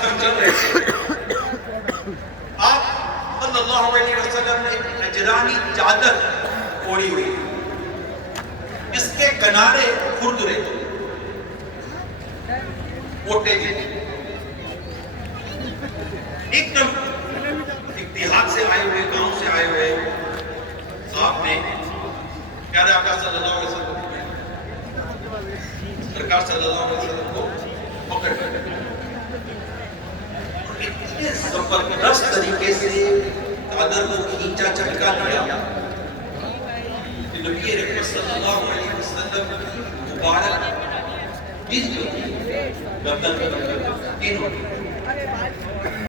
مسافر چل رہے تھے، آپ صلی اللہ علیہ وسلم نے ایک اجرانی چادر اوڑھی ہوئی، اس کے کنارے کھردرے موٹے تھے، ایک دم ایک دیہات سے آئے ہوئے، گاؤں سے آئے ہوئے آپ نے پیارے آقا صلی اللہ علیہ وسلم سرکار صلی اللہ علیہ وسلم کو پکڑ کر اتنے زبردست طریقے سے چادر کو کھینچا چٹکا لیا کہ نبی رحمت صلی اللہ علیہ وسلم کی مبارک اس جو گردن پر تینوں